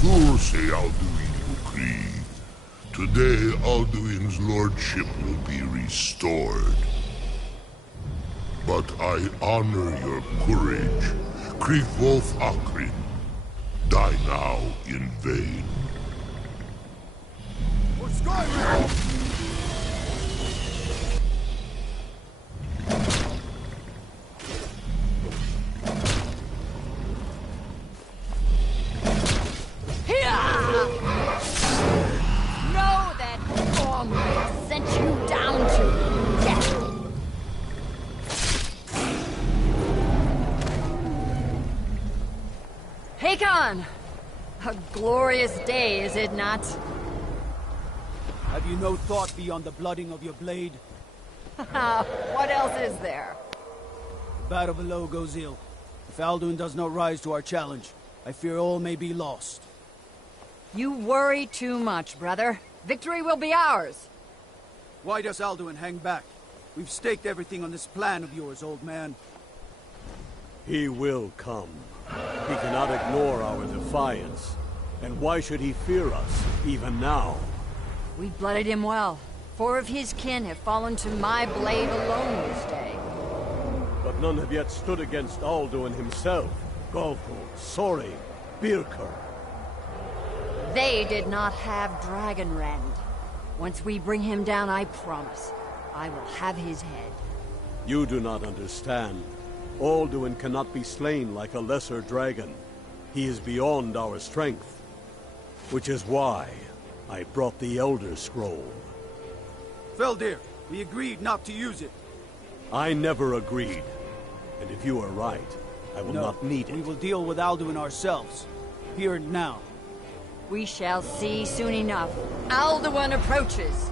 Thur say Alduin decree. Today Alduin's lordship will be restored. But I honor your courage. Krithwolf Akrin. Die now in vain. For Skyrim! Know that Orm sent you down to death. Hakon! A glorious day, is it not? Have you no thought beyond the blooding of your blade? What else is there? The battle below goes ill. If Alduin does not rise to our challenge, I fear all may be lost. You worry too much, brother. Victory will be ours. Why does Alduin hang back? We've staked everything on this plan of yours, old man. He will come. He cannot ignore our defiance. And why should he fear us, even now? We blooded him well. 4 of his kin have fallen to my blade alone this day. But none have yet stood against Alduin himself. Galthor, Sori, Birker. They did not have Dragonrend. Once we bring him down, I promise, I will have his head. You do not understand. Alduin cannot be slain like a lesser dragon. He is beyond our strength. Which is why I brought the Elder Scroll. Feldir, we agreed not to use it. I never agreed. And if you are right, I will not need it. We will deal with Alduin ourselves. Here and now. We shall see soon enough. Alduin approaches.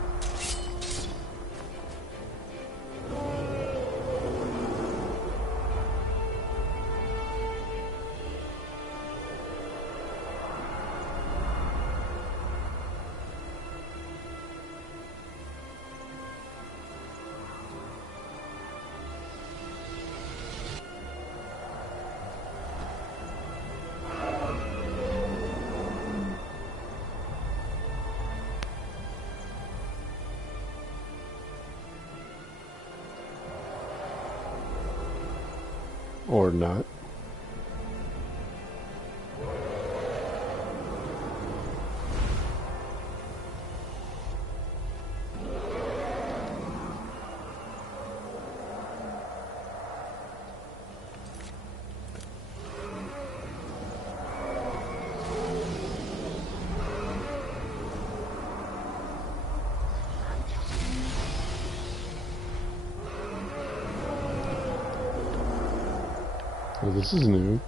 Or not. Oh, this is new.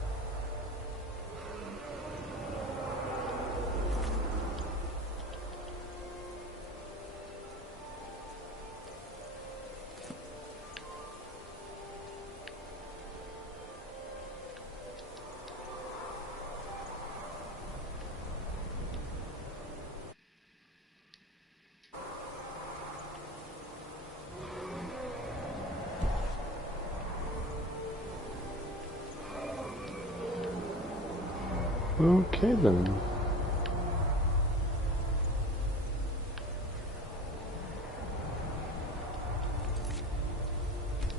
Okay then.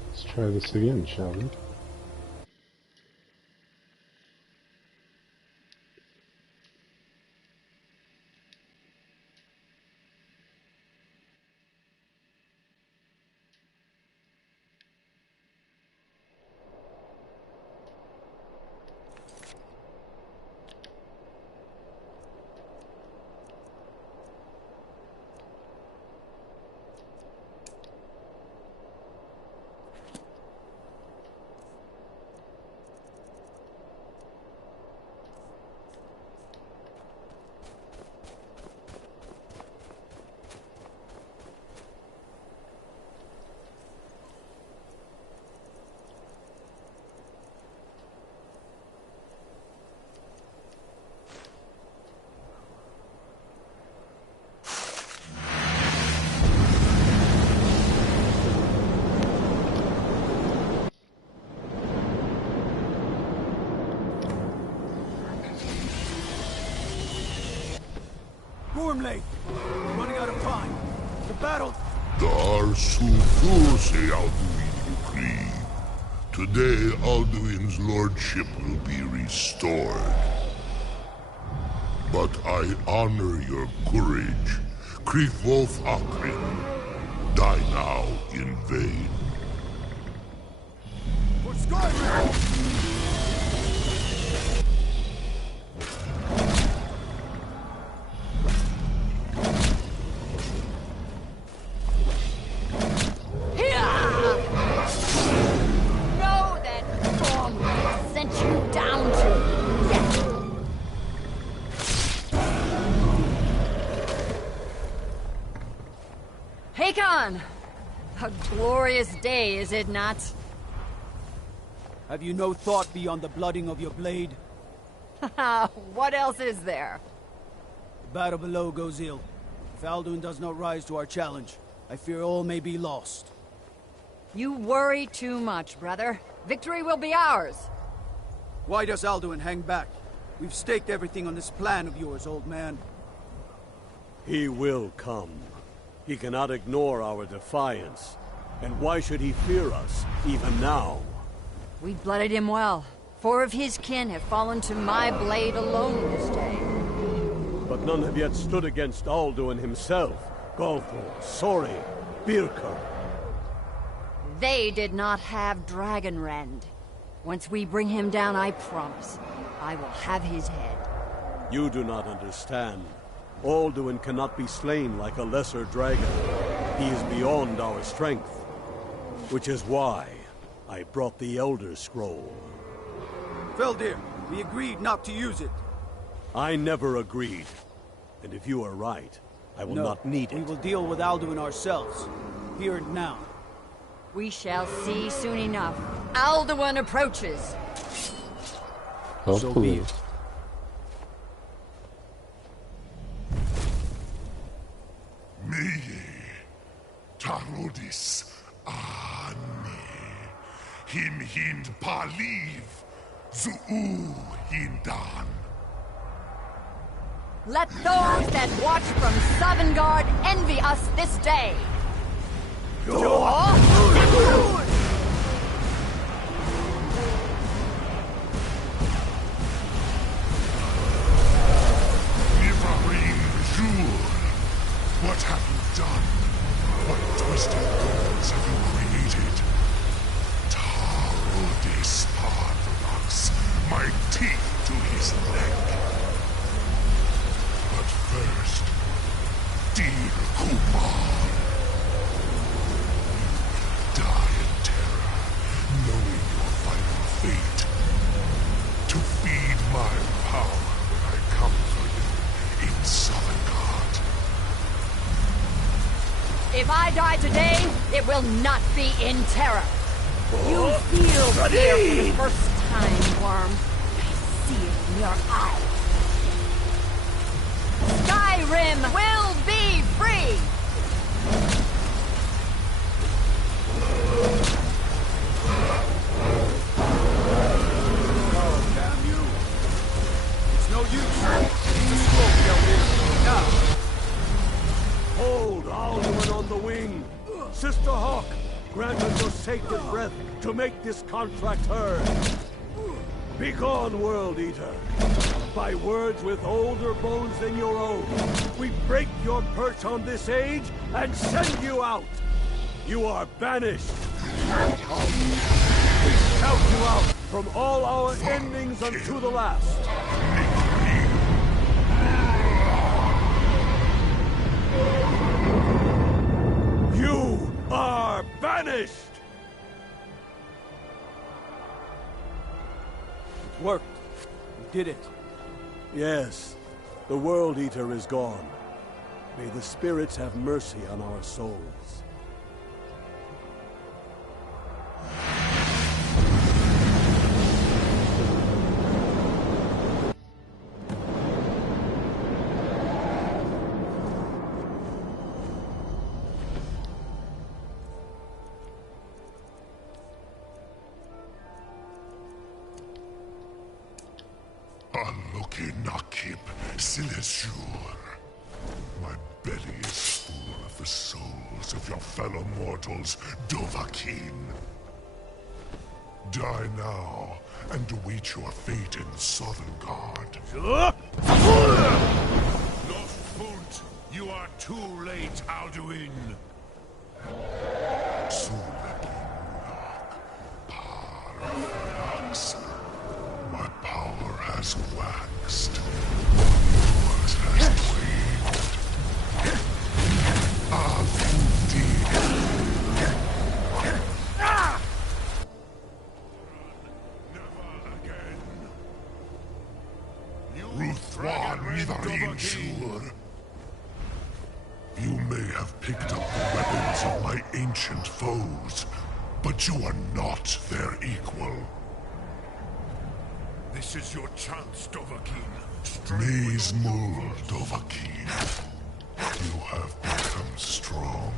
Let's try this again, shall we? Stormlake! We're running out of time. The battle... Dar Sulthurse Alduin Ukri. Today, Alduin's lordship will be restored. But I honor your courage. Kriegwolf Akrin. Die now in vain. For Skyrim! A glorious day, is it not? Have you no thought beyond the blooding of your blade? What else is there? The battle below goes ill. If Alduin does not rise to our challenge, I fear all may be lost. You worry too much, brother. Victory will be ours. Why does Alduin hang back? We've staked everything on this plan of yours, old man. He will come. He cannot ignore our defiance. And why should he fear us, even now? We blooded him well. 4 of his kin have fallen to my blade alone this day. But none have yet stood against Alduin himself. Galthor, Sori, Birka. They did not have Dragonrend. Once we bring him down, I promise, I will have his head. You do not understand. Alduin cannot be slain like a lesser dragon. He is beyond our strength. Which is why I brought the Elder Scroll. Feldir, we agreed not to use it. I never agreed. And if you are right, I will not need it. We will deal with Alduin ourselves. Here and now. We shall see soon enough. Alduin approaches. So be it. Meye, Tarodis, Ane, Him Hind Paliv, Zuu Hindan. Let those that watch from Sovngarde envy us this day. Nivarim Jur, what have you done? What twisted gods have you created? Tarodis Parthenox, my teeth to his neck. But first, dear Kumar, die in terror, knowing your final fate. To feed my power when I come for you in Sovngarde. If I die today, it will not be in terror. You feel fear for the first time, Worm. I see it in your eyes. Skyrim will be free! Oh, damn you! It's no use. It's a scroll, Feldir. Now! Hold Alduin on the wing! Sister Hawk, grant us your sacred breath to make this contract heard. Begone, World Eater! By words with older bones than your own, we break your perch on this age and send you out! You are banished! We shout you out from all our endings unto the last! You are banished! It worked. We did it. Yes, the World Eater is gone. May the spirits have mercy on our souls. Aloke Nakib Silesur. belly is full of the souls of your fellow mortals, Dovahkiin. Die now, and await your fate in Sovngarde. Lost Foot, you are too late, Alduin. My power has waxed. Yours has waned. Never again. Ruthwan Mitharinshur. You may have picked up the weapons of my ancient foes, but you are not their equal. This is your chance, Dovahkiin. Maze Mul, Dovahkiin. You have become strong.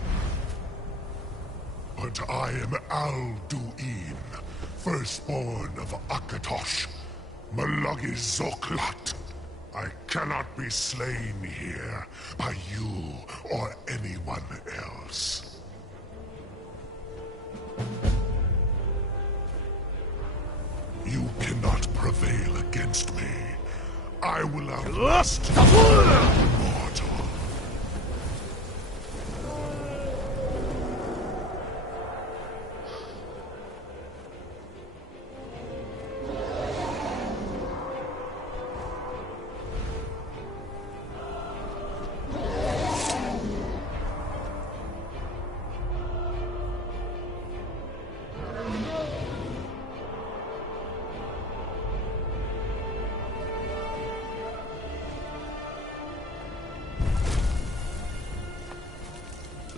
But I am Alduin, firstborn of Akatosh, Malagi Zoklat. I cannot be slain here by you or anyone else. You cannot prevail against me. I will outlast you, mortal.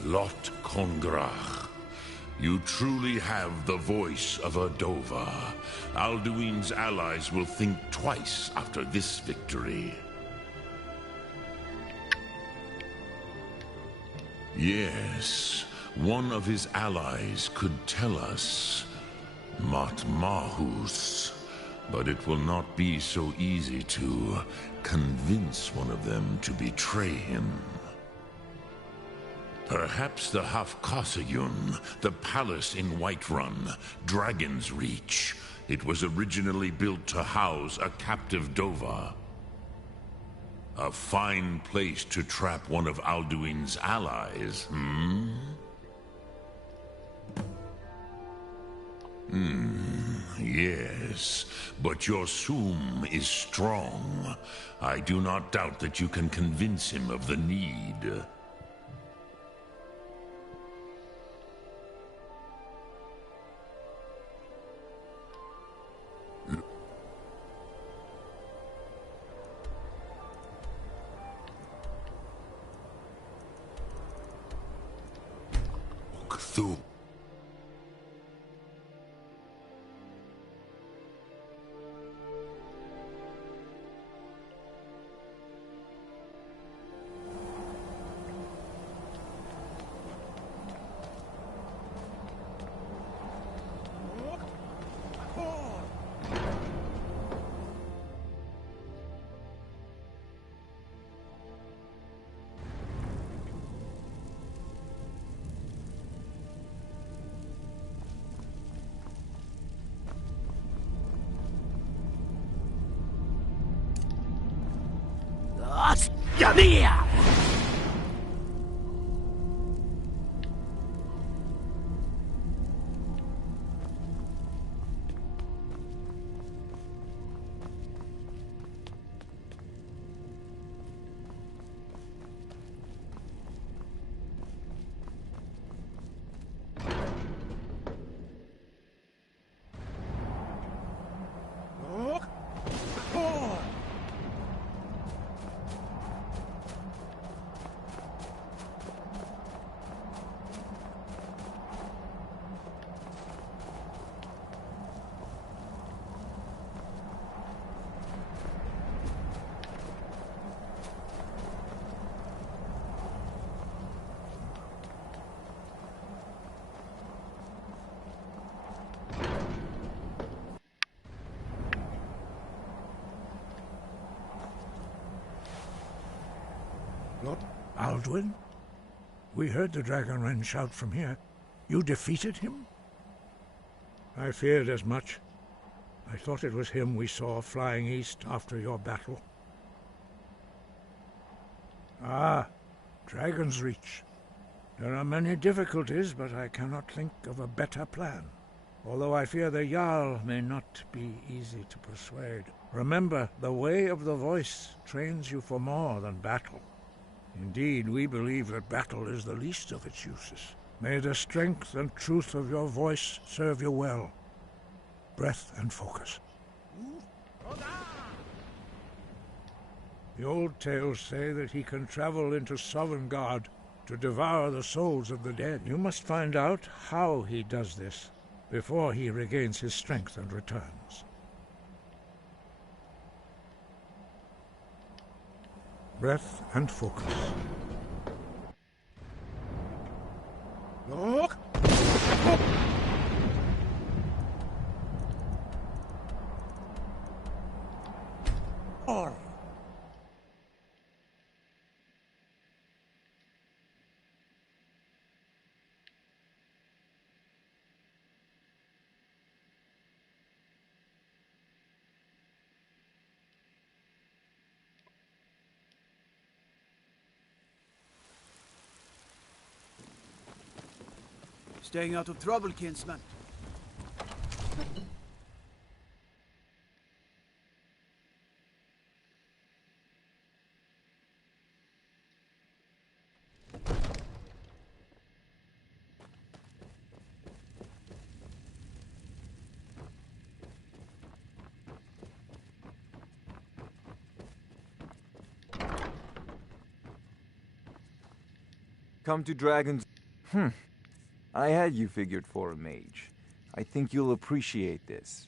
Lot Kongrach. You truly have the voice of a Dova. Alduin's allies will think twice after this victory. Yes, one of his allies could tell us. Matmahus. But it will not be so easy to convince one of them to betray him. Perhaps the Hafkasayun, the palace in Whiterun, Dragon's Reach. It was originally built to house a captive Dova. A fine place to trap one of Alduin's allies, Yes, but your Soom is strong. I do not doubt that you can convince him of the need. Cthulhu. Yamia! Alduin? We heard the Dragonren shout from here. You defeated him? I feared as much. I thought it was him we saw flying east after your battle. Ah, Dragon's Reach. There are many difficulties, but I cannot think of a better plan. Although I fear the Jarl may not be easy to persuade. Remember, the way of the voice trains you for more than battle. Indeed, we believe that battle is the least of its uses. May the strength and truth of your voice serve you well. Breath and focus. The old tales say that he can travel into Sovngarde to devour the souls of the dead. You must find out how he does this before he regains his strength and returns. Breath and focus. Look! Or Staying out of trouble, kinsman. Come to Dragons. I had you figured for a mage. I think you'll appreciate this.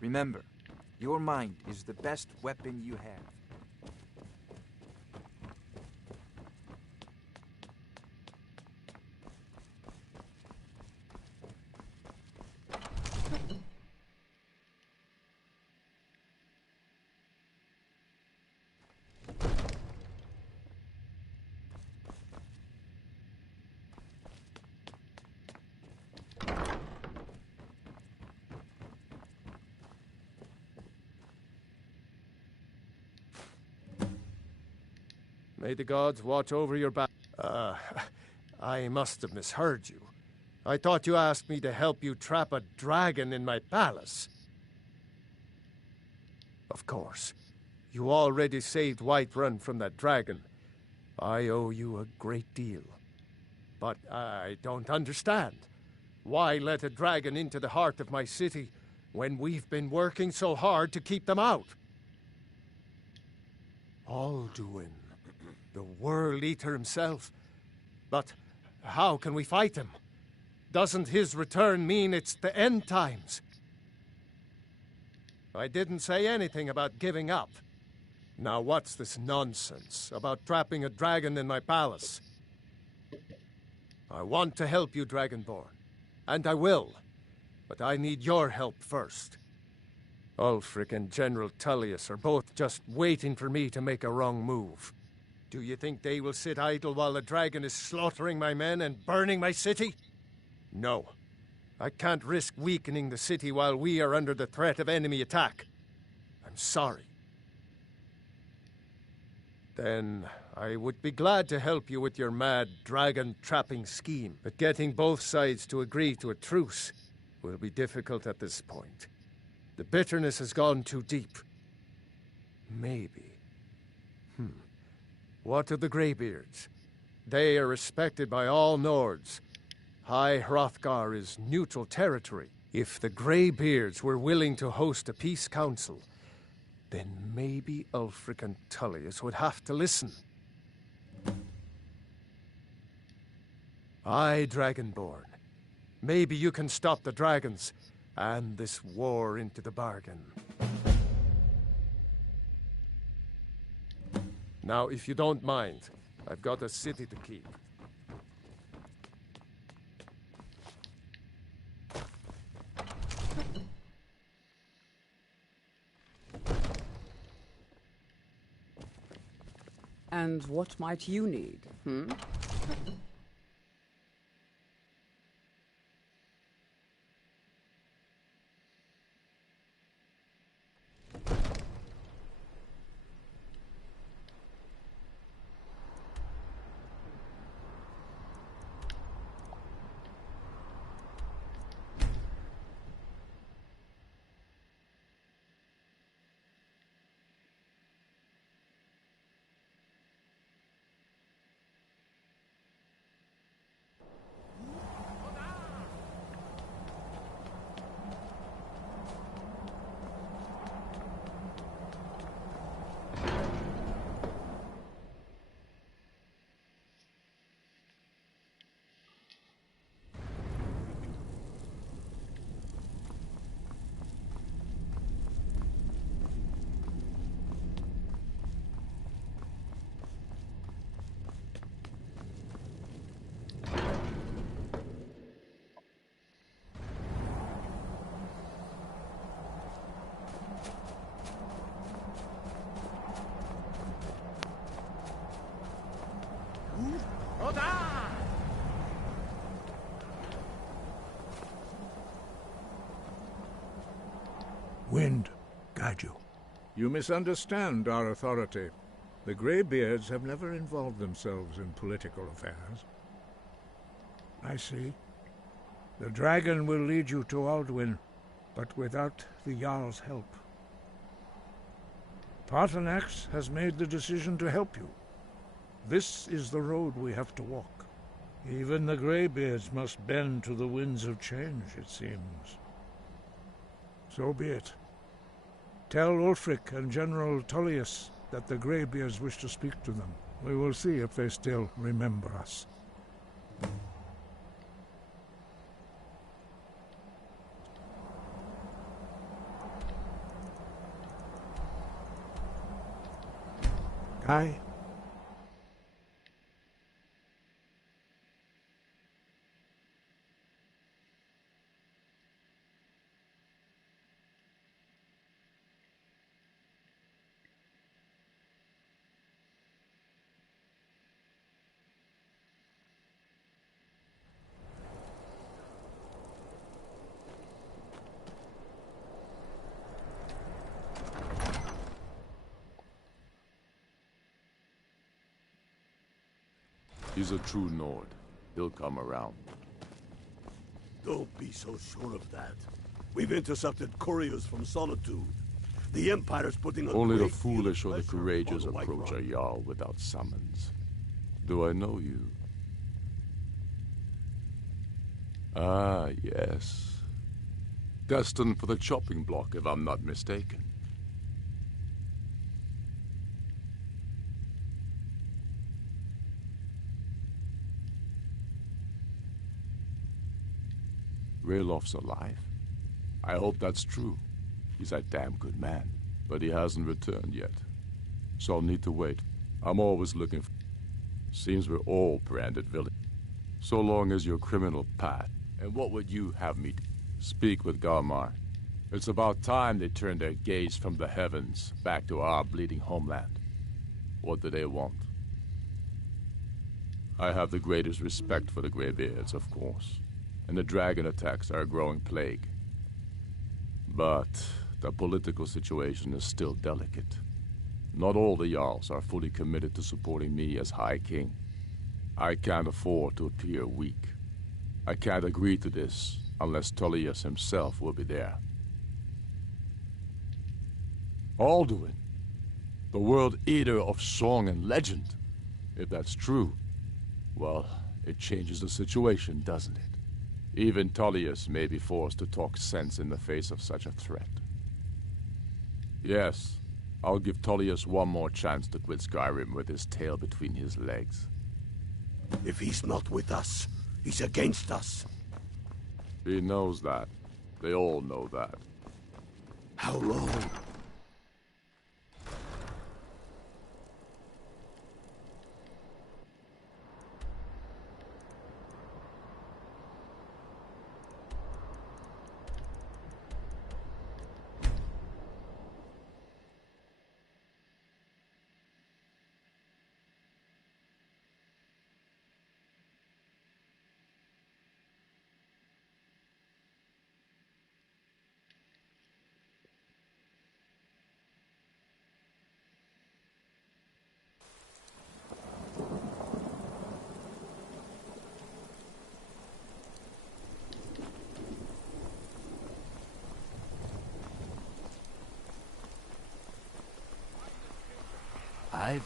Remember, your mind is the best weapon you have. May the gods watch over your back. I must have misheard you. I thought you asked me to help you trap a dragon in my palace. Of course. You already saved Whiterun from that dragon. I owe you a great deal. But I don't understand. Why let a dragon into the heart of my city when we've been working so hard to keep them out? Alduin. The World Eater himself. But how can we fight him? Doesn't his return mean it's the end times? I didn't say anything about giving up. Now what's this nonsense about trapping a dragon in my palace? I want to help you, Dragonborn. And I will. But I need your help first. Ulfric and General Tullius are both just waiting for me to make a wrong move. Do you think they will sit idle while the dragon is slaughtering my men and burning my city? No. I can't risk weakening the city while we are under the threat of enemy attack. I'm sorry. Then I would be glad to help you with your mad dragon-trapping scheme, but getting both sides to agree to a truce will be difficult at this point. The bitterness has gone too deep. Maybe. What of the Greybeards? They are respected by all Nords. High Hrothgar is neutral territory. If the Greybeards were willing to host a peace council, then maybe Ulfric and Tullius would have to listen. Aye, Dragonborn. Maybe you can stop the dragons, and this war into the bargain. Now, if you don't mind, I've got a city to keep. And what might you need, Wind, guide you. You misunderstand our authority. The Greybeards have never involved themselves in political affairs. I see. The dragon will lead you to Alduin, but without the Jarl's help. Paarthurnax has made the decision to help you. This is the road we have to walk. Even the Greybeards must bend to the winds of change, it seems. So be it. Tell Ulfric and General Tullius that the Greybeards wish to speak to them. We will see if they still remember us. Guy? He's a true Nord. He'll come around. Don't be so sure of that. We've intercepted couriers from Solitude. The Empire's putting a Only the great deal of foolish or the pressure courageous on approach a Whiterun. Jarl without summons. Do I know you? Ah, yes. Destined for the chopping block, if I'm not mistaken. Raylof's alive? I hope that's true. He's a damn good man, but he hasn't returned yet. So I'll need to wait. I'm always looking for... Seems we're all branded villains. So long as you're criminal, Pat. And what would you have me do? Speak with Garmar. It's about time they turned their gaze from the heavens back to our bleeding homeland. What do they want? I have the greatest respect for the Greybeards, of course. And the dragon attacks are a growing plague. But the political situation is still delicate. Not all the Jarls are fully committed to supporting me as High King. I can't afford to appear weak. I can't agree to this unless Tullius himself will be there. Alduin, the World Eater of song and legend. If that's true, well, it changes the situation, doesn't it? Even Tullius may be forced to talk sense in the face of such a threat. Yes, I'll give Tullius one more chance to quit Skyrim with his tail between his legs. If he's not with us, he's against us. He knows that. They all know that. How long?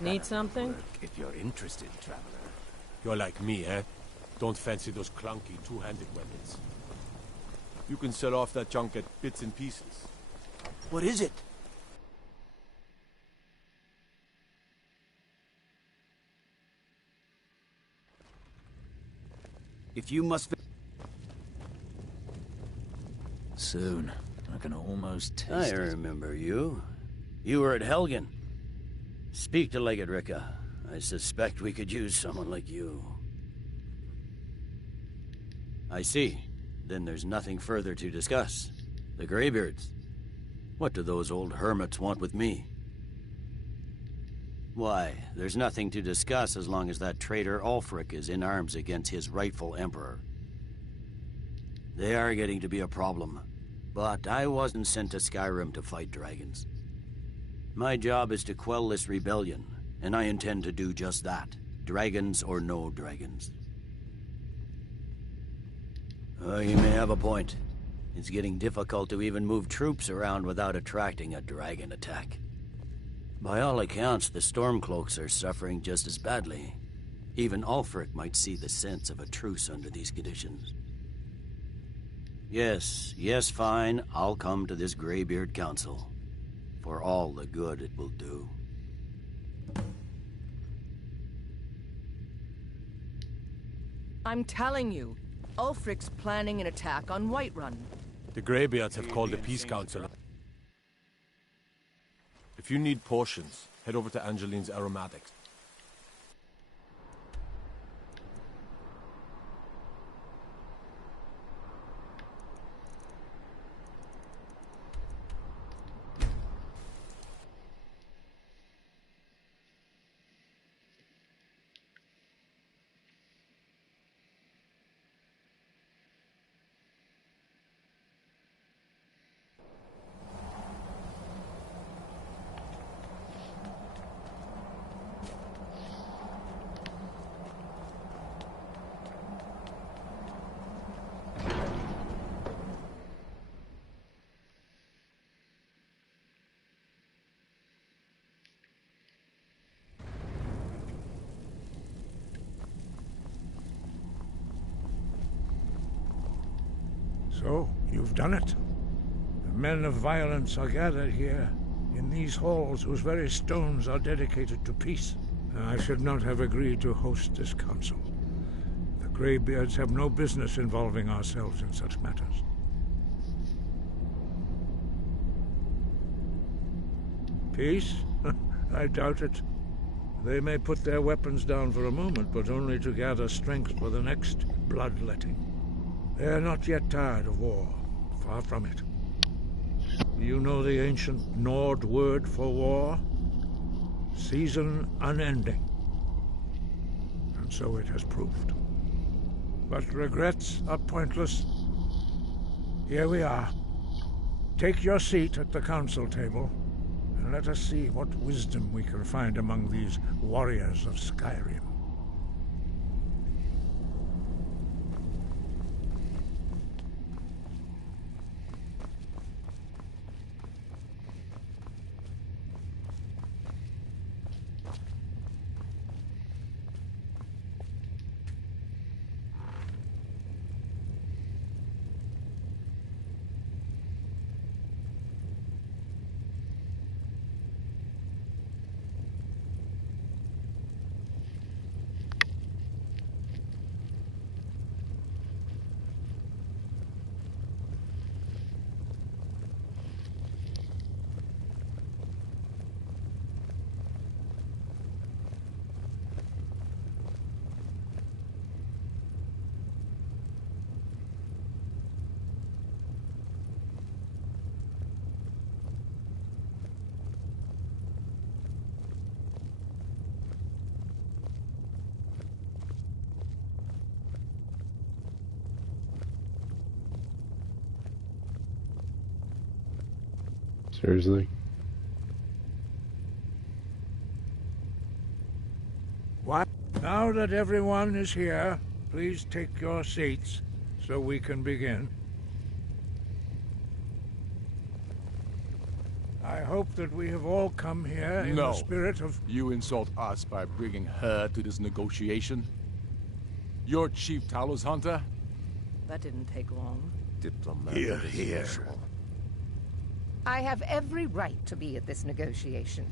Need something? If you're interested, traveler. You're like me, eh? Don't fancy those clunky two-handed weapons. You can sell off that junk at bits and pieces. What is it? If you must... Soon. I can almost taste I it. remember you. You were at Helgen. Speak to Legate Ricka. I suspect we could use someone like you. I see. Then there's nothing further to discuss. The Greybeards. What do those old hermits want with me? Why, there's nothing to discuss as long as that traitor Ulfric is in arms against his rightful emperor. They are getting to be a problem. But I wasn't sent to Skyrim to fight dragons. My job is to quell this rebellion, and I intend to do just that. Dragons or no dragons. You may have a point. It's getting difficult to even move troops around without attracting a dragon attack. By all accounts, the Stormcloaks are suffering just as badly. Even Ulfric might see the sense of a truce under these conditions. Yes, fine. I'll come to this Greybeard Council. For all the good it will do. I'm telling you, Ulfric's planning an attack on Whiterun. The Greybeards have called a peace council. If you need potions, head over to Angeline's Aromatics. So, you've done it. The men of violence are gathered here, in these halls whose very stones are dedicated to peace. I should not have agreed to host this council. The Greybeards have no business involving ourselves in such matters. Peace? I doubt it. They may put their weapons down for a moment, but only to gather strength for the next bloodletting. They are not yet tired of war. Far from it. You know the ancient Nord word for war? Season unending. And so it has proved. But regrets are pointless. Here we are. Take your seat at the council table, and let us see what wisdom we can find among these warriors of Skyrim. Seriously? What? Now that everyone is here, please take your seats so we can begin. I hope that we have all come here in the spirit of... You insult us by bringing her to this negotiation? You're Chief Talos Hunter? That didn't take long. Diplomatic as usual. I have every right to be at this negotiation.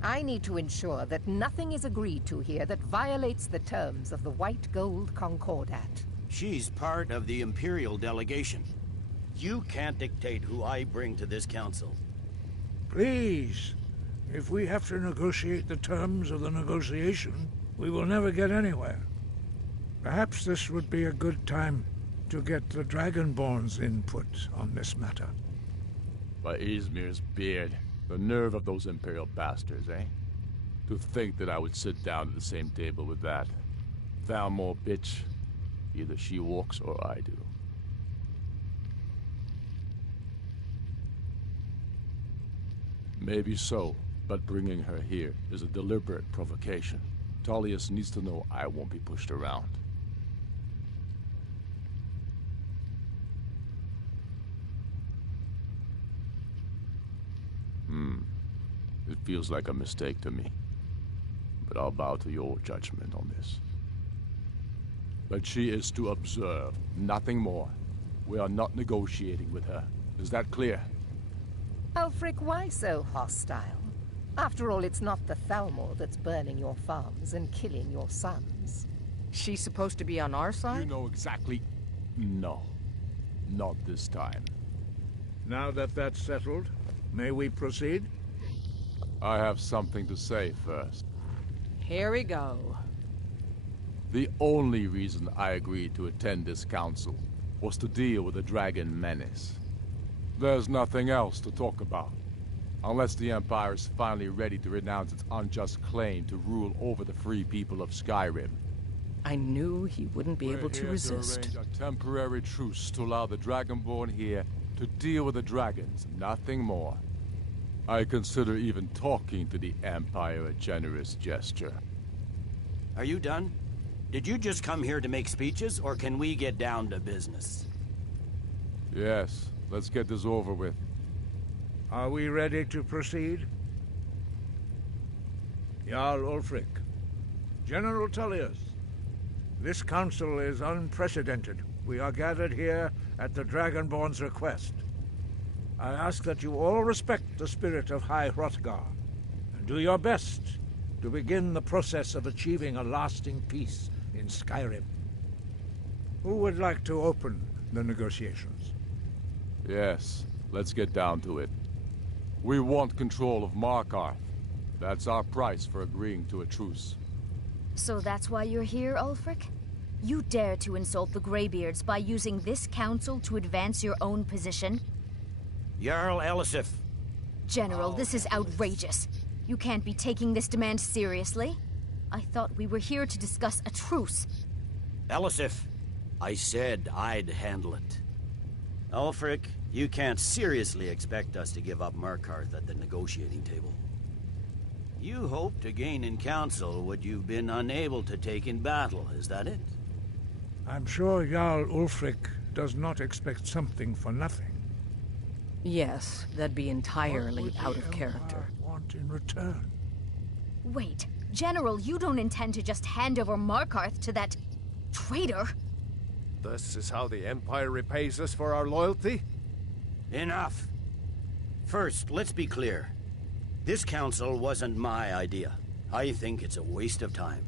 I need to ensure that nothing is agreed to here that violates the terms of the White Gold Concordat. She's part of the Imperial delegation. You can't dictate who I bring to this council. Please, if we have to negotiate the terms of the negotiation, we will never get anywhere. Perhaps this would be a good time to get the Dragonborn's input on this matter. By Izmir's beard, the nerve of those Imperial bastards, eh? To think that I would sit down at the same table with that. Thalmor bitch. Either she walks or I do. Maybe so, but bringing her here is a deliberate provocation. Tullius needs to know I won't be pushed around. It feels like a mistake to me. But I'll bow to your judgment on this. But she is to observe, nothing more. We are not negotiating with her. Is that clear? Ulfric, why so hostile? After all, it's not the Thalmor that's burning your farms and killing your sons. She's supposed to be on our side? You know exactly... No. Not this time. Now that that's settled, may we proceed? I have something to say first. Here we go. The only reason I agreed to attend this council was to deal with the dragon menace. There's nothing else to talk about. Unless the Empire is finally ready to renounce its unjust claim to rule over the free people of Skyrim. I knew he wouldn't be able to resist. To arrange a temporary truce to allow the Dragonborn here to deal with the dragons, nothing more. I consider even talking to the Empire a generous gesture. Are you done? Did you just come here to make speeches, or can we get down to business? Yes, let's get this over with. Are we ready to proceed? Jarl Ulfric, General Tullius, this council is unprecedented. We are gathered here at the Dragonborn's request. I ask that you all respect the spirit of High Hrothgar, and do your best to begin the process of achieving a lasting peace in Skyrim. Who would like to open the negotiations? Yes, let's get down to it. We want control of Markarth. That's our price for agreeing to a truce. So that's why you're here, Ulfric? You dare to insult the Greybeards by using this council to advance your own position? Jarl Elisif. General, this is outrageous. You can't be taking this demand seriously. I thought we were here to discuss a truce. Elisif, I said I'd handle it. Ulfric, You can't seriously expect us to give up Markarth at the negotiating table. You hope to gain in council what you've been unable to take in battle, is that it? I'm sure Jarl Ulfric does not expect something for nothing. Yes, that'd be entirely out of character. Want in return? Wait, General, you don't intend to just hand over Markarth to that traitor? This is how the Empire repays us for our loyalty? Enough. First, let's be clear. This council wasn't my idea. I think it's a waste of time.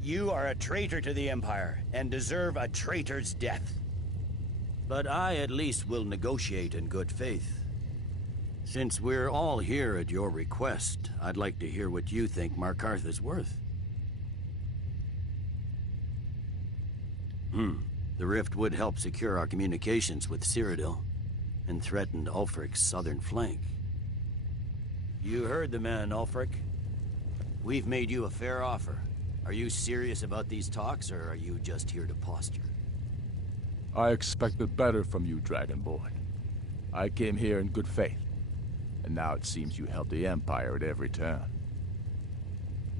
You are a traitor to the Empire, and deserve a traitor's death. But I at least will negotiate in good faith. Since we're all here at your request, I'd like to hear what you think Markarth is worth. The rift would help secure our communications with Cyrodiil, and threatened Ulfric's southern flank. You heard the man, Ulfric. We've made you a fair offer. Are you serious about these talks, or are you just here to posture? I expected better from you, Dragonborn. I came here in good faith, and now it seems you help the Empire at every turn.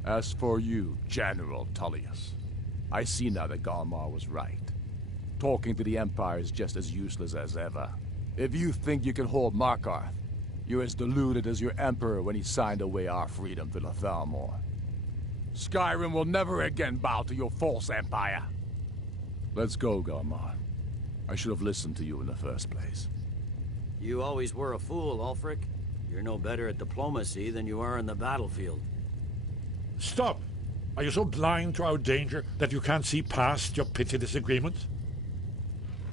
As for you, General Tullius, I see now that Galmar was right. Talking to the Empire is just as useless as ever. If you think you can hold Markarth, you're as deluded as your Emperor when he signed away our freedom to the Thalmor. Skyrim will never again bow to your false empire. Let's go, Galmar. I should have listened to you in the first place. You always were a fool, Ulfric. You're no better at diplomacy than you are in the battlefield. Stop! Are you so blind to our danger that you can't see past your petty disagreements?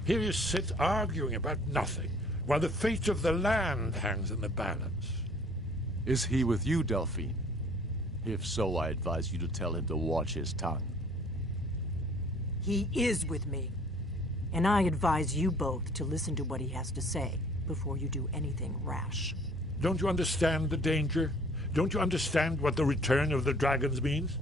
Here you sit arguing about nothing, while the fate of the land hangs in the balance. Is he with you, Delphine? If so, I advise you to tell him to watch his tongue. He is with me. And I advise you both to listen to what he has to say before you do anything rash. Don't you understand the danger? Don't you understand what the return of the dragons means?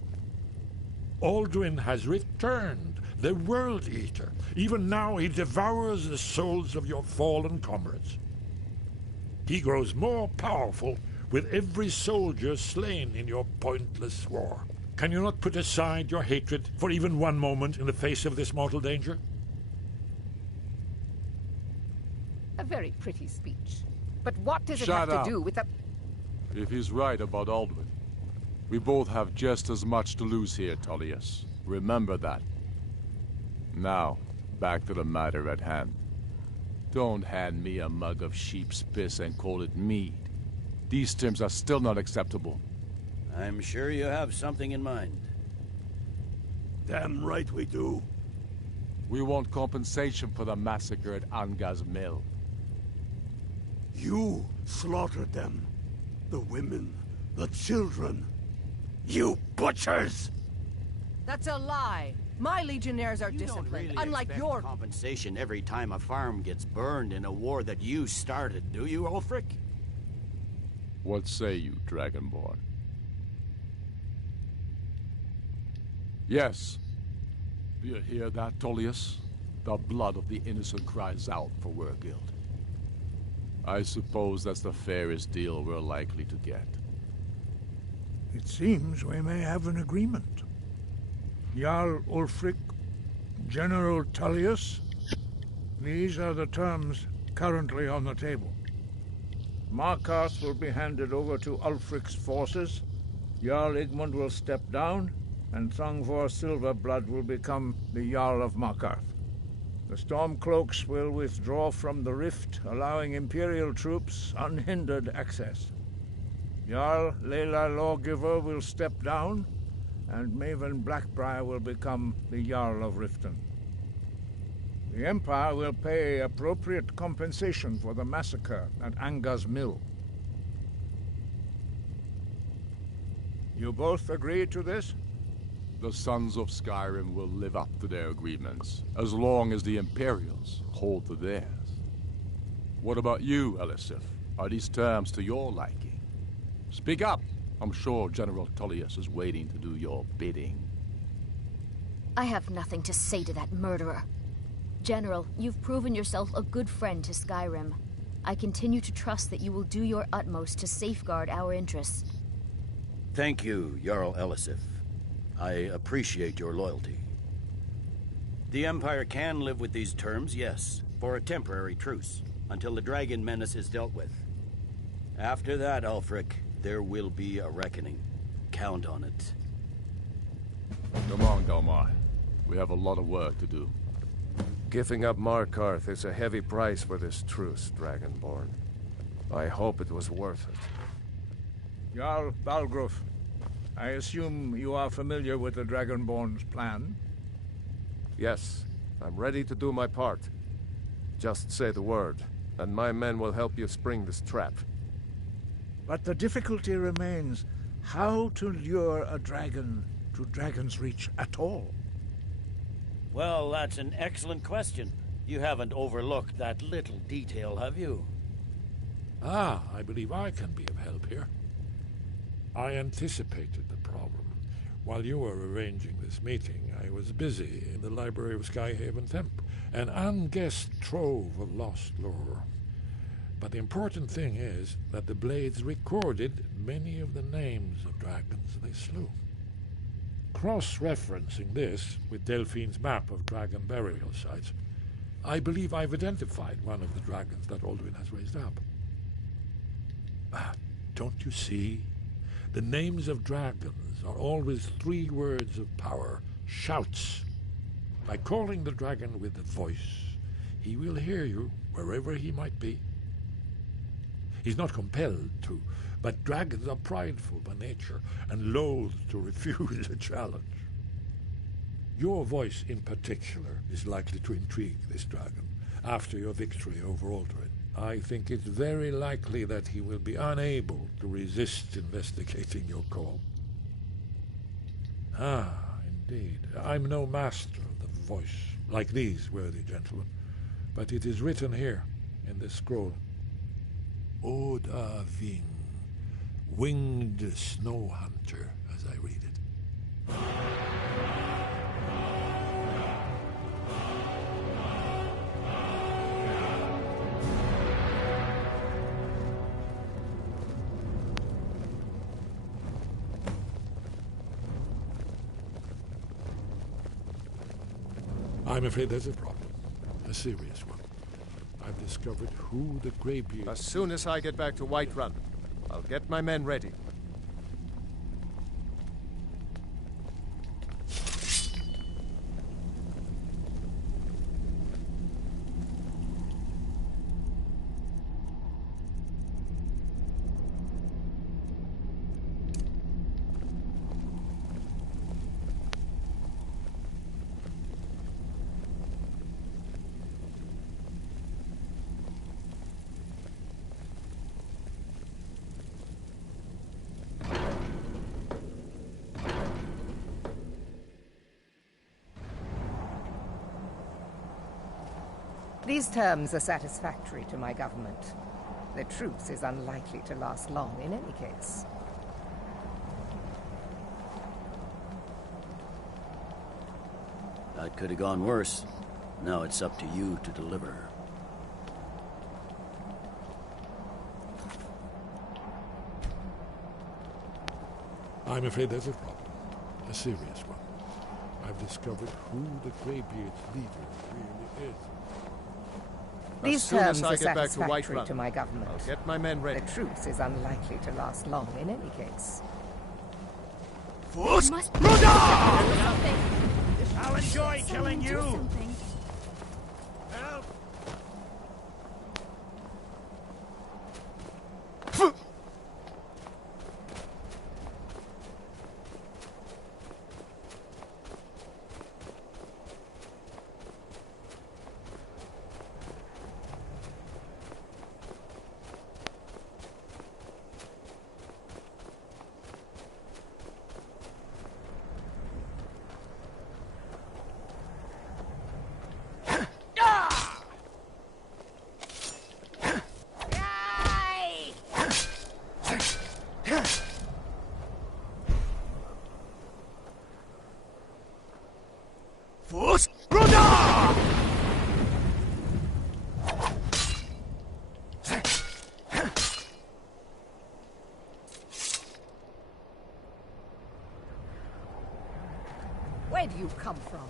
Alduin has returned, the World Eater. Even now he devours the souls of your fallen comrades. He grows more powerful with every soldier slain in your pointless war. Can you not put aside your hatred for even one moment in the face of this mortal danger? A very pretty speech. But what does it Shut have up. to do with the... If he's right about Alduin, we both have just as much to lose here, Tullius. Remember that. Now, back to the matter at hand. Don't hand me a mug of sheep's piss and call it mead. These terms are still not acceptable. I'm sure you have something in mind. Damn right we do. We want compensation for the massacre at Anga's mill. You slaughtered them. The women, the children. You butchers! That's a lie. My legionnaires are disciplined, unlike your... compensation every time a farm gets burned in a war that you started, do you, Ulfric? What say you, Dragonborn? Yes. Do you hear that, Tullius? The blood of the innocent cries out for Wergild. I suppose that's the fairest deal we're likely to get. It seems we may have an agreement. Jarl Ulfric, General Tullius, these are the terms currently on the table. Markarth will be handed over to Ulfric's forces, Jarl Igmund will step down, and Thongvor Silverblood will become the Jarl of Markarth. The Stormcloaks will withdraw from the rift, allowing Imperial troops unhindered access. Jarl Leila Lawgiver will step down, and Maven Blackbriar will become the Jarl of Riften. The Empire will pay appropriate compensation for the massacre at Anga's mill. You both agree to this? The Sons of Skyrim will live up to their agreements, as long as the Imperials hold to theirs. What about you, Elisif? Are these terms to your liking? Speak up! I'm sure General Tullius is waiting to do your bidding. I have nothing to say to that murderer. General, you've proven yourself a good friend to Skyrim. I continue to trust that you will do your utmost to safeguard our interests. Thank you, Jarl Elisif. I appreciate your loyalty. The Empire can live with these terms, yes, for a temporary truce, until the dragon menace is dealt with. After that, Ulfric, there will be a reckoning. Count on it. Come on, Galmar. We have a lot of work to do. Giving up Markarth is a heavy price for this truce, Dragonborn. I hope it was worth it. Jarl Balgruf, I assume you are familiar with the Dragonborn's plan? Yes, I'm ready to do my part. Just say the word, and my men will help you spring this trap. But the difficulty remains how to lure a dragon to Dragon's Reach at all. Well, that's an excellent question. You haven't overlooked that little detail, have you? Ah, I believe I can be of help here. I anticipated the problem. While you were arranging this meeting, I was busy in the library of Skyhaven Temple, an unguessed trove of lost lore. But the important thing is that the Blades recorded many of the names of dragons they slew. Cross-referencing this with Delphine's map of dragon burial sites, I believe I've identified one of the dragons that Alduin has raised up. Don't you see? The names of dragons are always 3 words of power, shouts. By calling the dragon with a voice, he will hear you wherever he might be. He's not compelled to, but dragons are prideful by nature and loath to refuse a challenge. Your voice in particular is likely to intrigue this dragon after your victory over Alduin. I think it's very likely that he will be unable to resist investigating your call. Ah, indeed. I'm no master of the voice, like these worthy gentlemen, but it is written here in this scroll. Oda Ving, winged snow hunter, as I read it. I'm afraid there's a problem. A serious one. I've discovered who the Greybeard... As soon as I get back to Whiterun, I'll get my men ready. These terms are satisfactory to my government. The truce is unlikely to last long in any case. That could have gone worse. Now it's up to you to deliver. I'm afraid there's a problem. A serious one. I've discovered who the Greybeard's leader really is. These terms are satisfactory Whiterun, to my government. I'll get my men ready. The truce is unlikely to last long in any case. I'll enjoy killing you! Help! Where do you come from?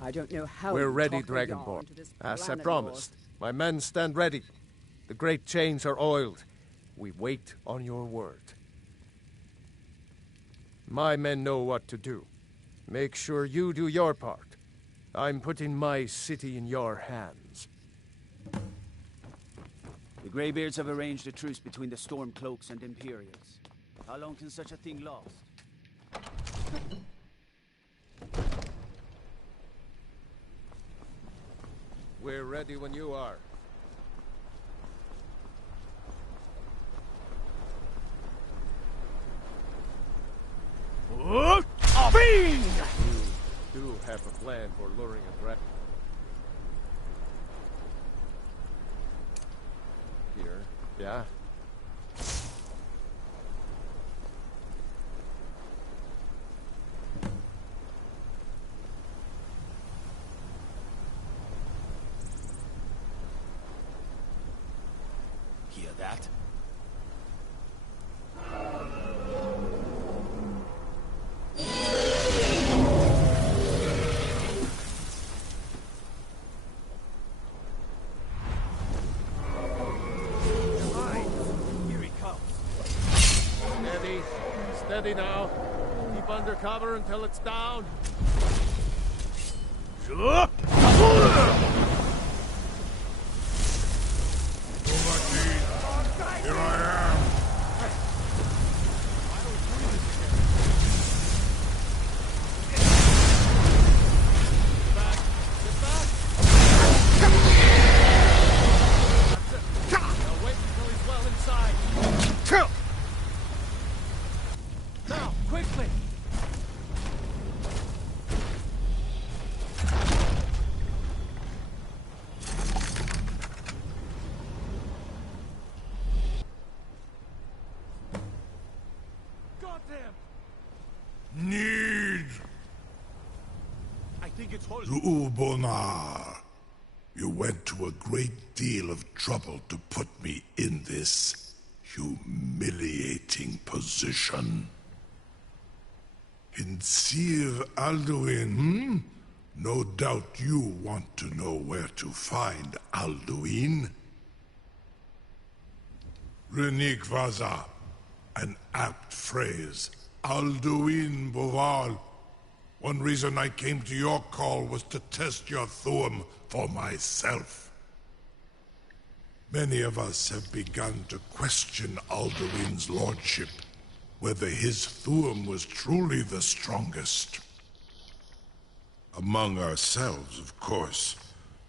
I don't know how We're you ready, talk the yarn Dragonborn. to this As I planet, promised. My men stand ready. The great chains are oiled. We wait on your word. My men know what to do. Make sure you do your part. I'm putting my city in your hands. The Greybeards have arranged a truce between the Stormcloaks and Imperials. How long can such a thing last? We're ready when you are. have a plan for luring a dragon. Here, yeah. Hear that? Steady now. Keep under cover until it's down. Here I am. Now wait until he's well inside. Now, quickly! Goddamn! Need I think it's holding. Zuubonar. You went to a great deal of trouble to put me in this humiliating position. In Sir Alduin, No doubt you want to know where to find Alduin. Renik Vaza, an apt phrase. Alduin Boval. One reason I came to your call was to test your Thuum for myself. Many of us have begun to question Alduin's lordship, whether his Thuum was truly the strongest. Among ourselves, of course,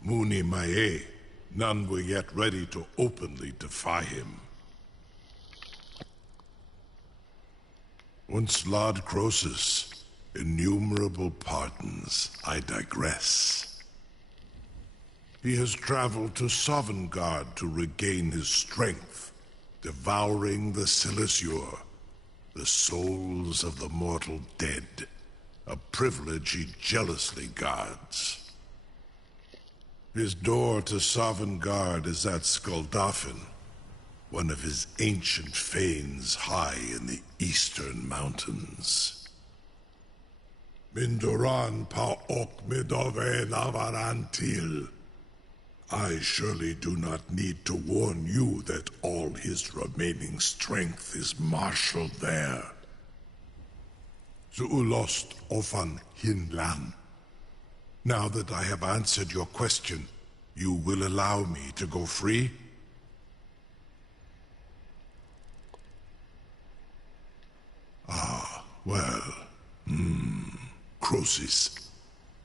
Muni Mae, none were yet ready to openly defy him. Once Lord Croesus, innumerable pardons, I digress. He has traveled to Sovngarde to regain his strength, devouring the Silesur, the souls of the mortal dead, a privilege he jealously guards. His door to Sovngarde is at Skuldafn, one of his ancient fanes high in the eastern mountains. Mindoran pa ok midove navarantil. I surely do not need to warn you that all his remaining strength is marshaled there. Zuulost ofan hinlan. Now that I have answered your question, you will allow me to go free? Ah, well, Croesus,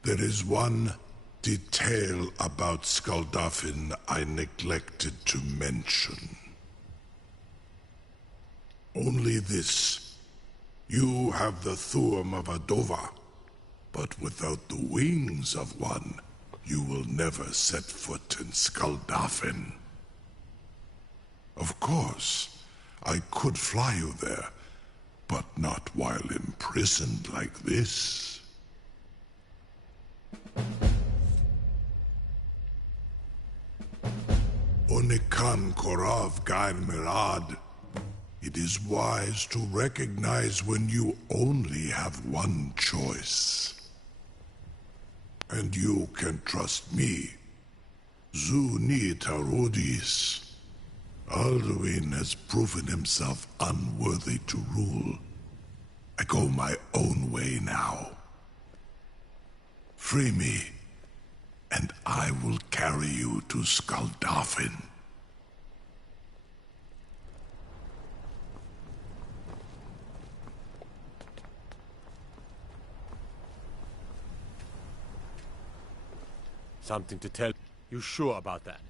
there is one detail about Skuldafn I neglected to mention. Only this. You have the Thuum of a Dova, but without the wings of one, you will never set foot in Skuldafn. Of course, I could fly you there, but not while imprisoned like this. Onikan Korav Gair Mirad. It is wise to recognize when you only have one choice. And you can trust me. Zuni Tarudis. Alduin has proven himself unworthy to rule. I go my own way now. Free me, and I will carry you to Skuldafn. Something to tell. You sure about that?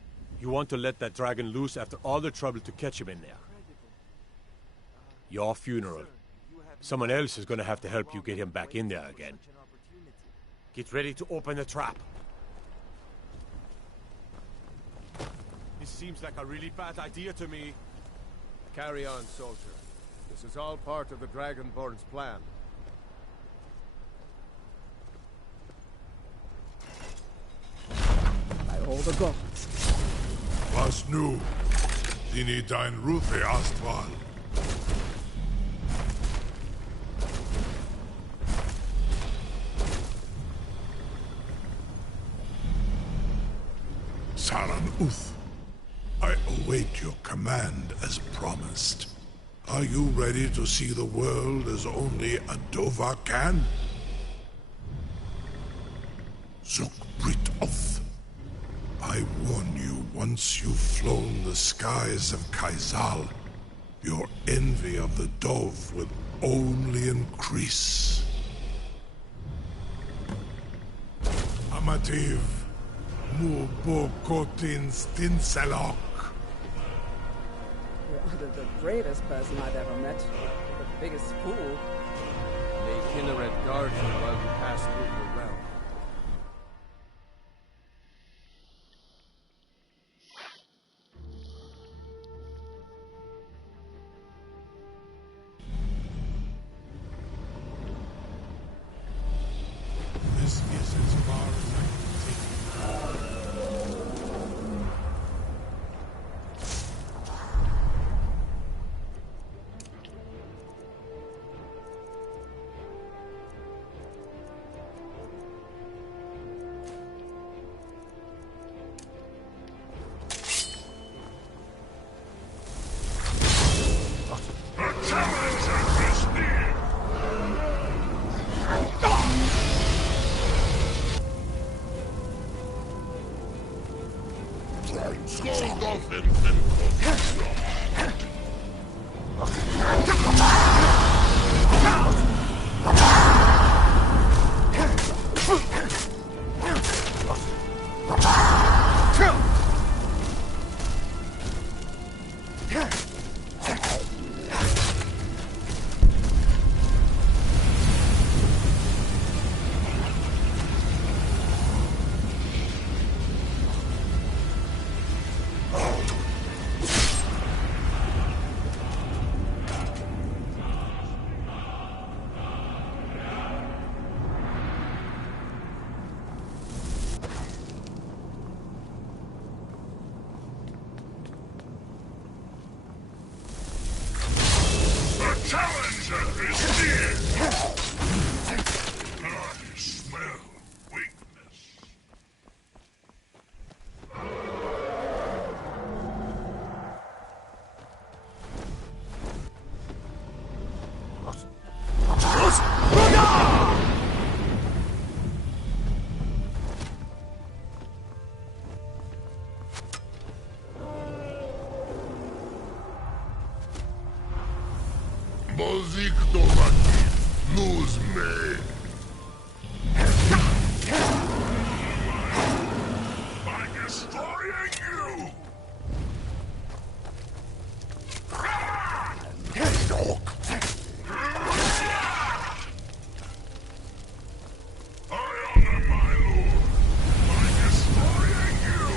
You want to let that dragon loose after all the trouble to catch him in there? Your funeral. Someone else is gonna have to help you get him back in there again. Get ready to open the trap. This seems like a really bad idea to me. Carry on, soldier. This is all part of the Dragonborn's plan. By all the gods. Was nu? Dini dein Rufe Astval. Saran Uth, I await your command as promised. Are you ready to see the world as only a Dova can? Zuk Brit Oth, I warn you, once you've flown the skies of Kaizal, your envy of the Dove will only increase. Amativ, mu bokotin stinselok. You're the greatest person I've ever met. The biggest fool. May Kinneret guard you while you pass through your realm. This is as far as I can take Mozik Dovaki, lose me. By destroying you! I honor my lord by destroying you!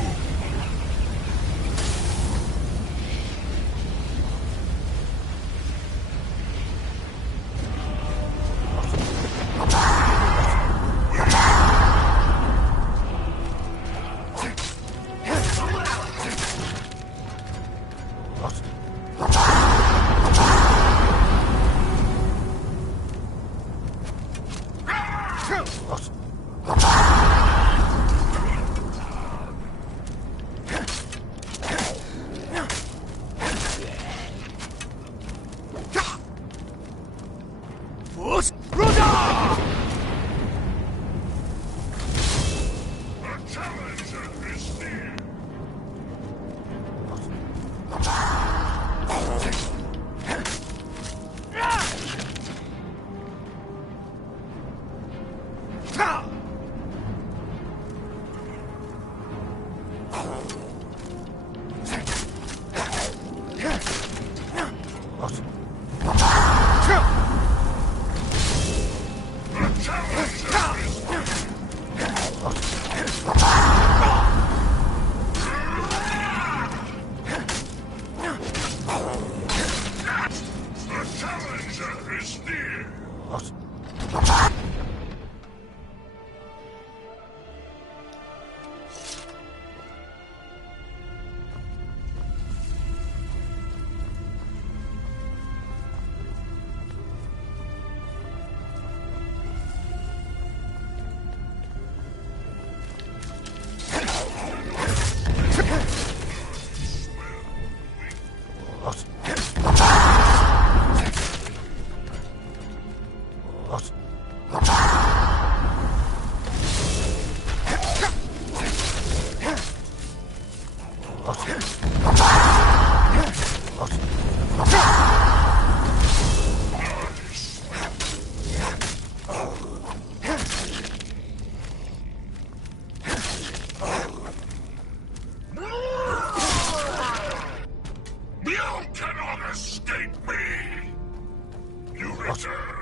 You cannot escape me! You return.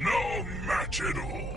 No match at all.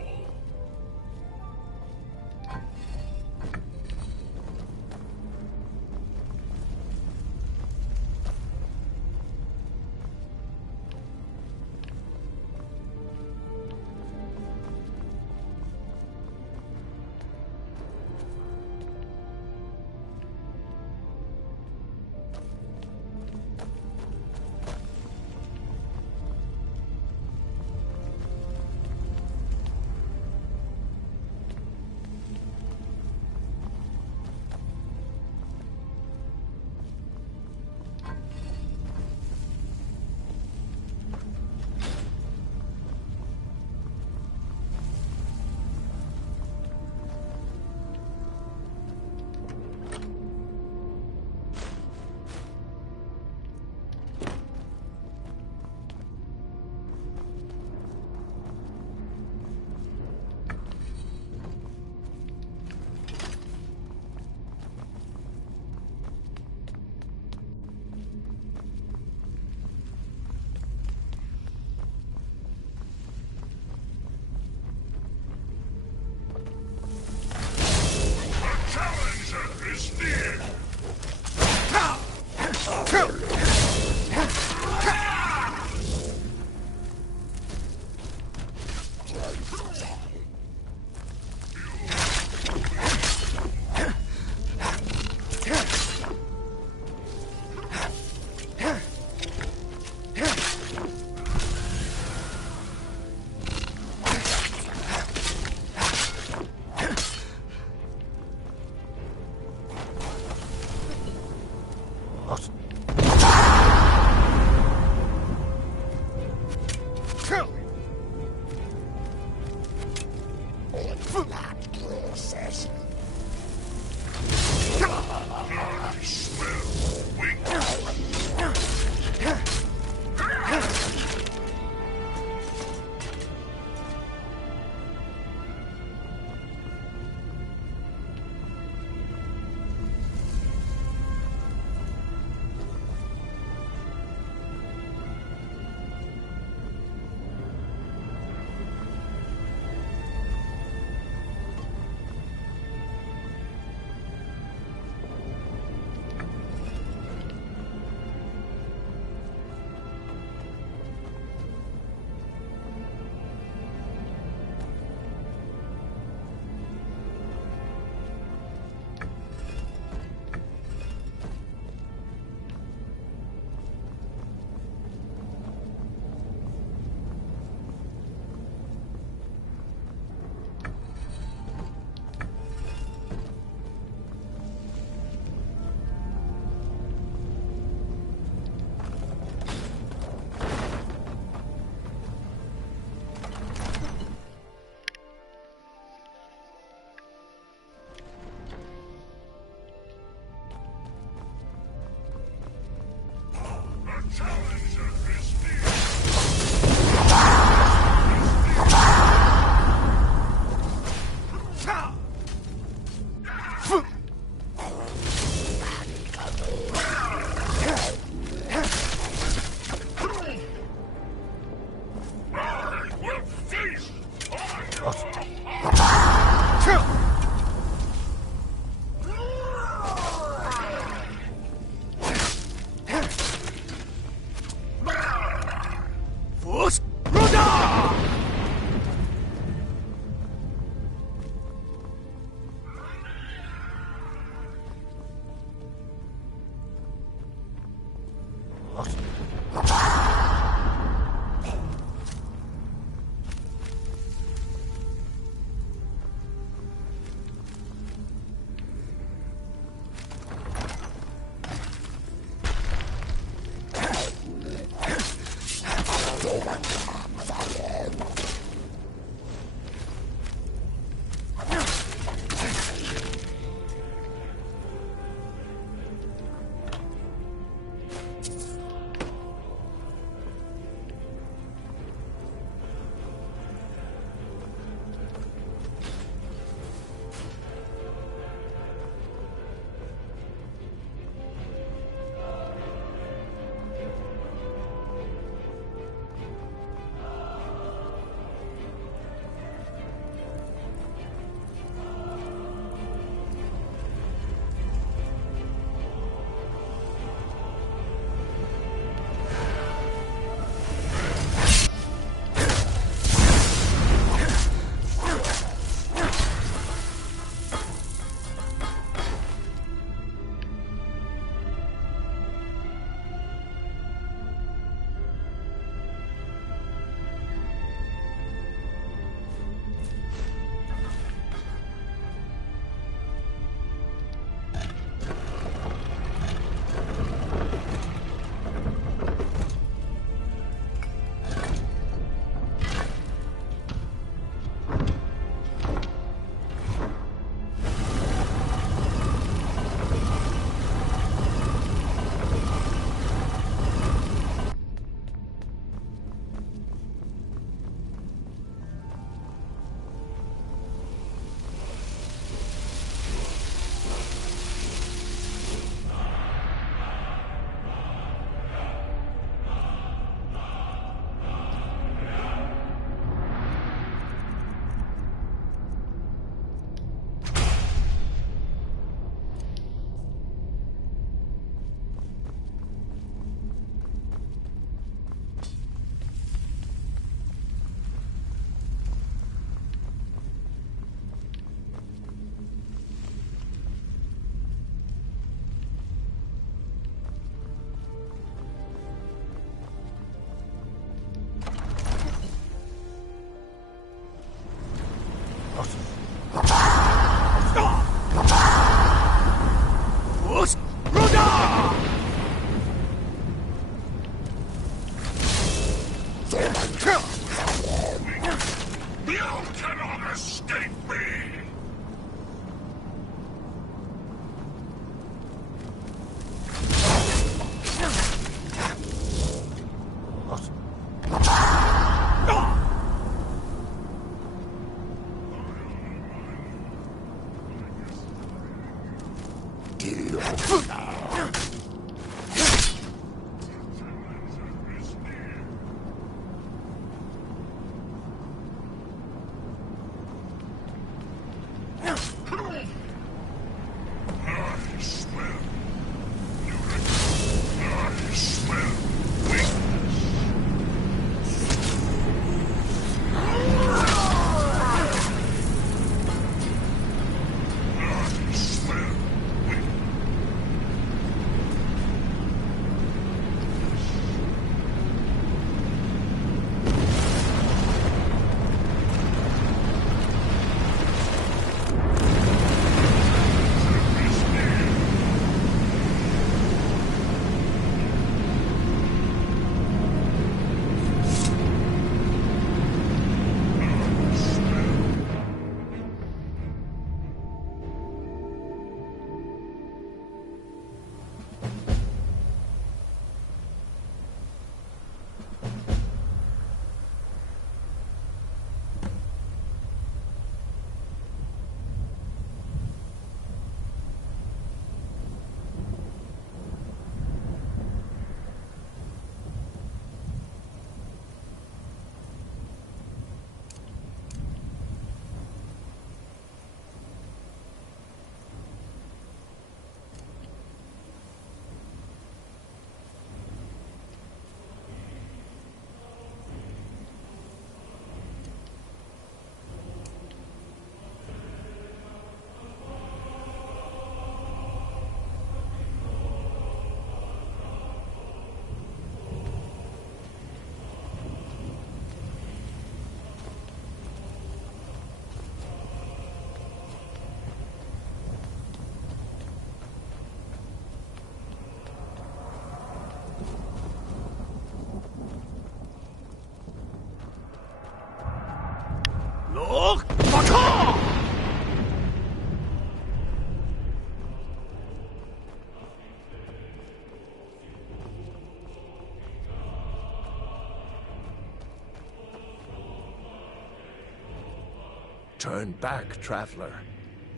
Turn back, traveler.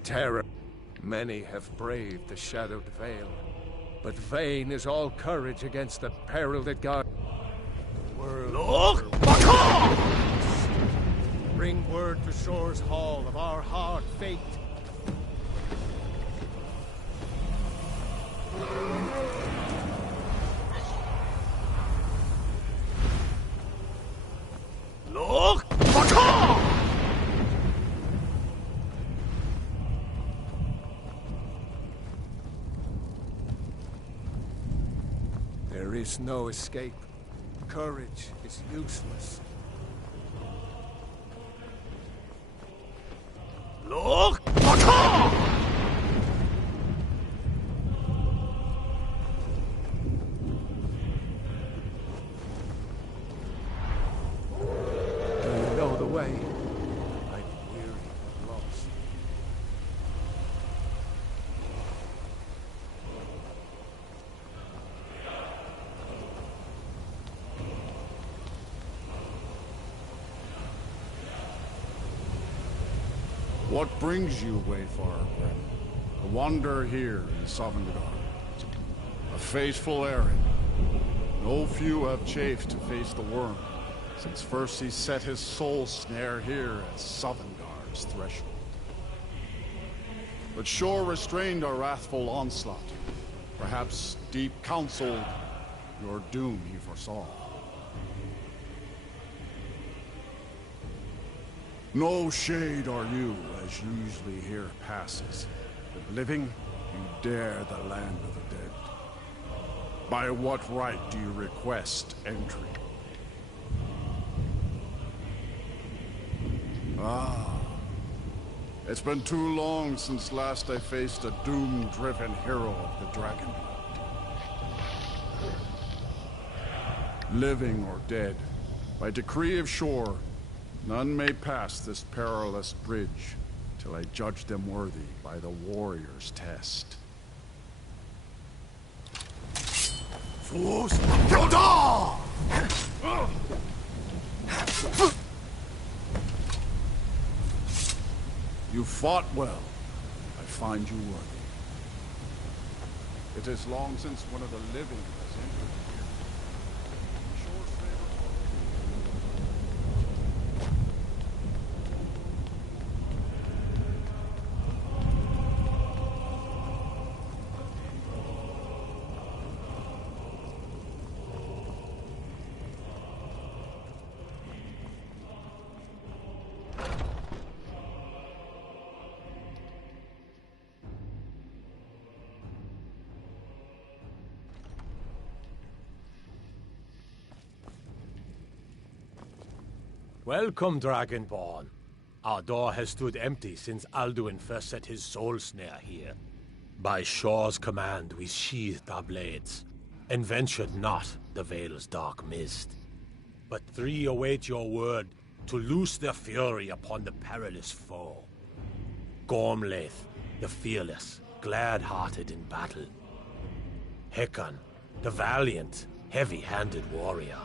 Terror. Many have braved the shadowed veil, but vain is all courage against the peril that God. Bring word to Shore's Hall of our hard fate. There is no escape. Courage is useless. Do you know the way? I'm weary and lost. What brings you, Wayfarer? A wanderer here in Sovngarde. A faithful errand. No few have chafed to face the worm, since first he set his soul snare here at Sovngarde's threshold. But Shore restrained our wrathful onslaught. Perhaps deep counseled your doom he foresaw. No shade are you, as usually here passes. But living, you dare the land of the dead. By what right do you request entry? Ah. It's been too long since last I faced a doom-driven hero of the Dragon. Living or dead, by decree of Shore, none may pass this perilous bridge till I judge them worthy by the warrior's test. You fought well. I find you worthy. It is long since one of the living has entered here. Shore's Welcome, Dragonborn. Our door has stood empty since Alduin first set his soul snare here. By Shor's command, we sheathed our blades, and ventured not the Vale's dark mist. But three await your word to loose their fury upon the perilous foe. Gormlaith, the fearless, glad-hearted in battle. Hekon, the valiant, heavy-handed warrior.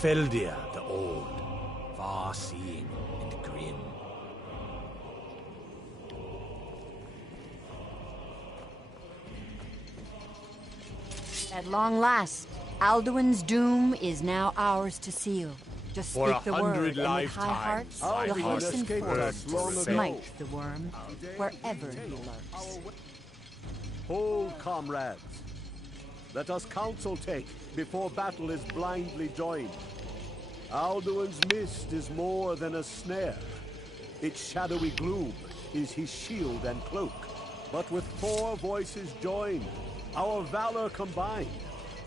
Feldir, the old, far-seeing and grim. At long last, Alduin's doom is now ours to seal. Just For speak the word, 100 and with high hearts, lifetimes, we'll hasten forward long to ago. smite the worm wherever he lurks. Hold, comrades. Let us counsel take before battle is blindly joined. Alduin's mist is more than a snare. Its shadowy gloom is his shield and cloak. But with 4 voices joined, our valor combined,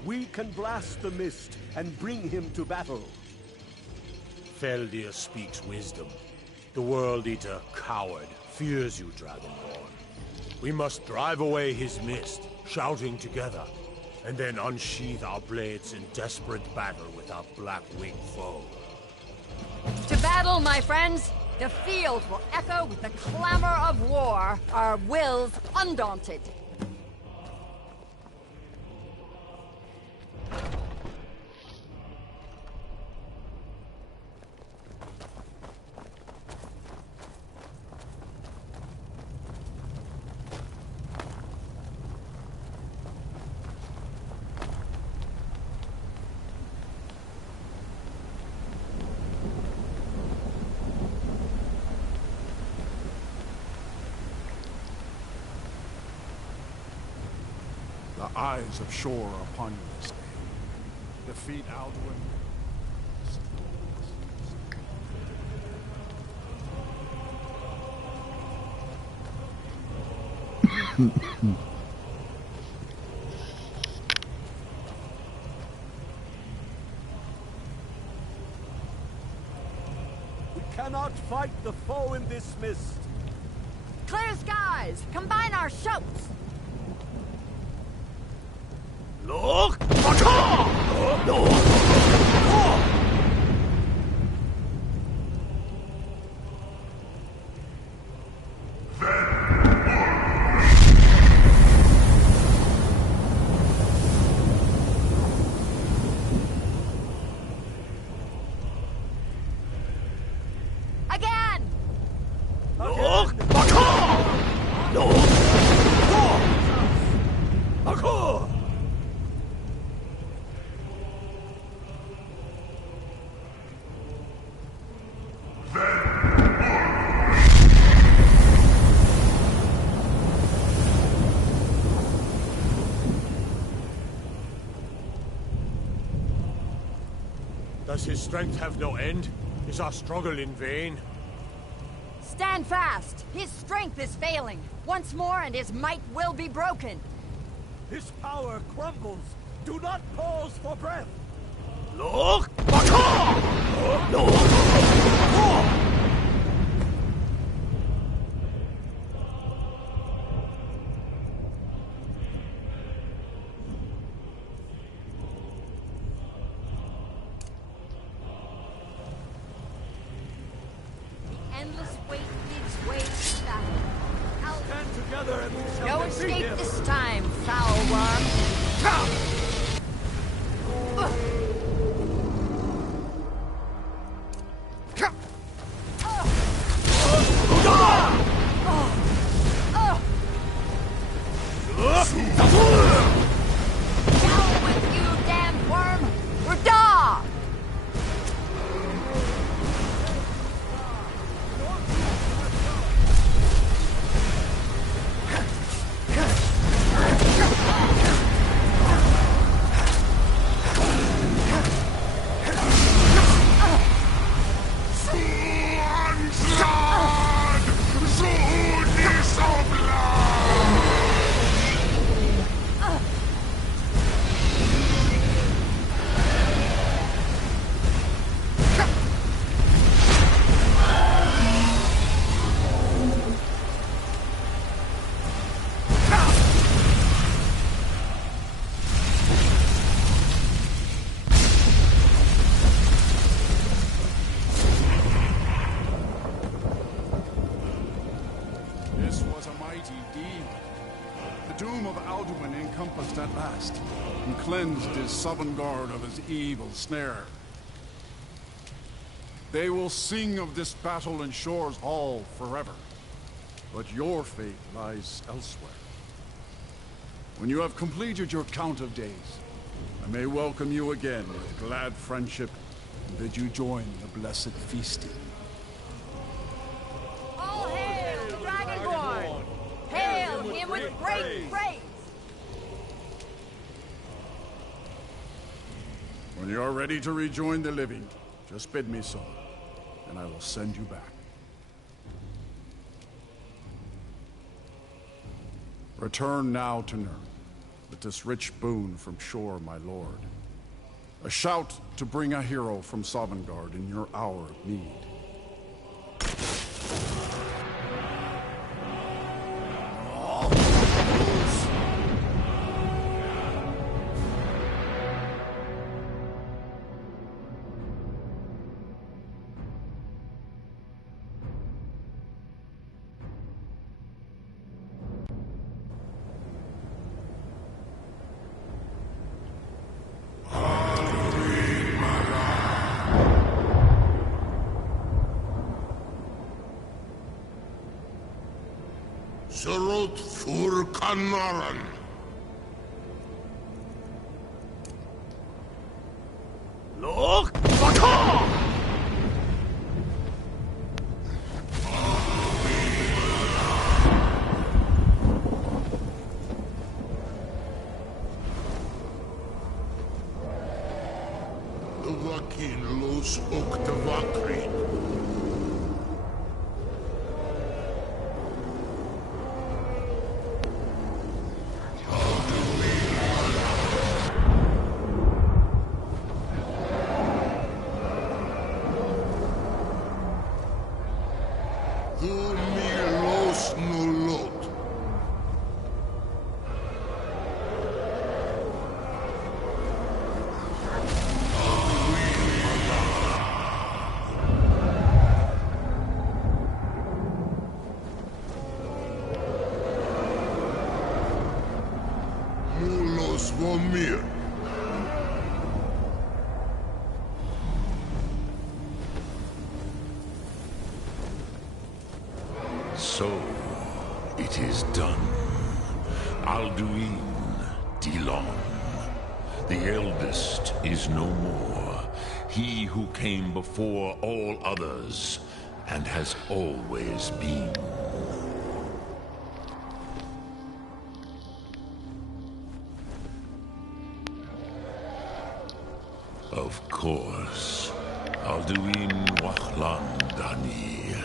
we can blast the mist and bring him to battle. Feldir speaks wisdom. The World Eater, coward, fears you, Dragonborn. We must drive away his mist, shouting together, and then unsheath our blades in desperate battle with our black-winged foe. To battle, my friends! The field will echo with the clamor of war, our wills undaunted. The eyes of Shore are upon you this day. Defeat Alduin. We cannot fight the foe in this mist. Clear skies! Combine our shouts! Look! Again! Look! Does his strength have no end? Is our struggle in vain? Stand fast! His strength is failing. Once more and his might will be broken. His power crumbles. Do not pause for breath. Look! Endless weight gives way to battle. Stand together and we shall No defeat escape him. this time, foul worm. Look! doom of Alduin encompassed at last, and cleansed his Sovngarde of his evil snare. They will sing of this battle in Shore's Hall forever, but your fate lies elsewhere. When you have completed your count of days, I may welcome you again with glad friendship and bid you join the blessed feasting. All hail the Dragonborn! Hail him with great praise! When you are ready to rejoin the living, just bid me so, and I will send you back. Return now to Nurn, with this rich boon from Shore, my lord. A shout to bring a hero from Sovngarde in your hour of need. Serot fur Kanaran. Look! Baka! Vakin los Oktavakri. Vomir. So, it is done. Alduin, Dilon. The eldest is no more. He who came before all others, and has always been. Of course. Alduin Wachlan Dani.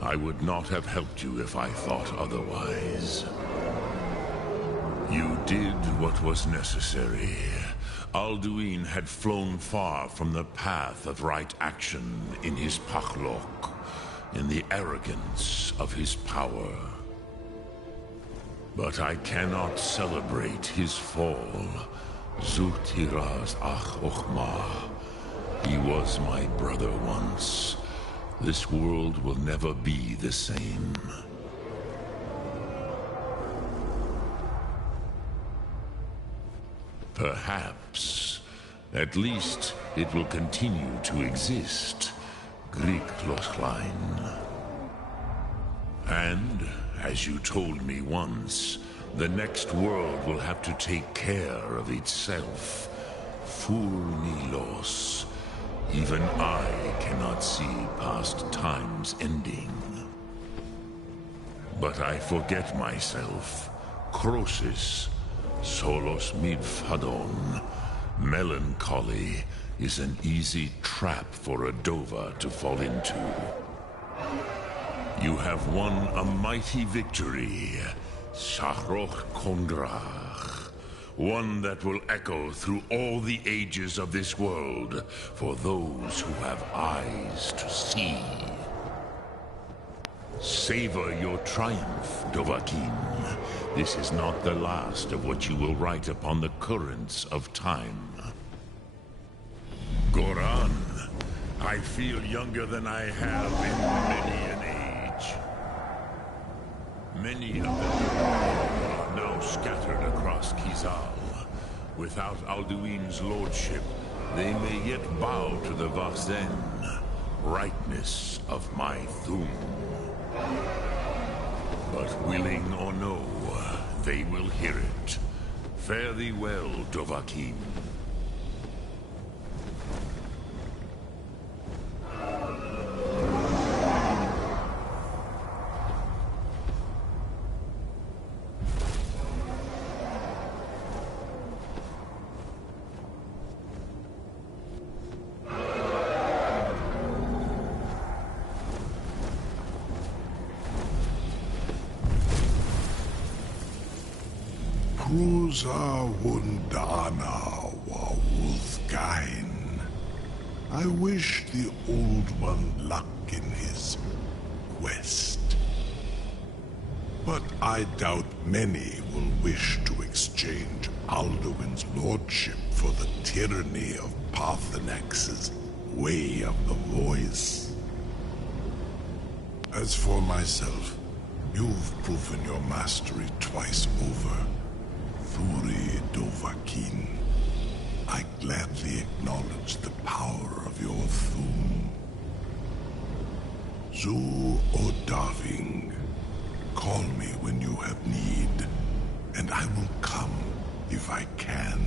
I would not have helped you if I thought otherwise. You did what was necessary. Alduin had flown far from the path of right action in his Pachlok, in the arrogance of his power. But I cannot celebrate his fall. Zutiraz Ach Ochma. He was my brother once. This world will never be the same. Perhaps. At least it will continue to exist. Greek Lochlein. And, as you told me once, the next world will have to take care of itself. Furnilos. Even I cannot see past time's ending. But I forget myself. Crosis. Solos midfadon. Melancholy is an easy trap for a Dova to fall into. You have won a mighty victory. Shahroch Kondrach. One that will echo through all the ages of this world for those who have eyes to see. Savor your triumph, Dovahkiin. This is not the last of what you will write upon the currents of time. Goran, I feel younger than I have in many an age. Many of them are now scattered across Kizal. Without Alduin's lordship, they may yet bow to the Vazen, brightness of my Thum. But willing or no, they will hear it. Fare thee well, Dovahkiin. Cruza Wundana wa Wolfgain. I wish the Old One luck in his quest. But I doubt many will wish to exchange Alduin's lordship for the tyranny of Paarthurnax's Way of the Voice. As for myself, you've proven your mastery twice over. Thuri Dovahkiin, I gladly acknowledge the power of your Thum. Zu Odaving, call me when you have need, and I will come if I can.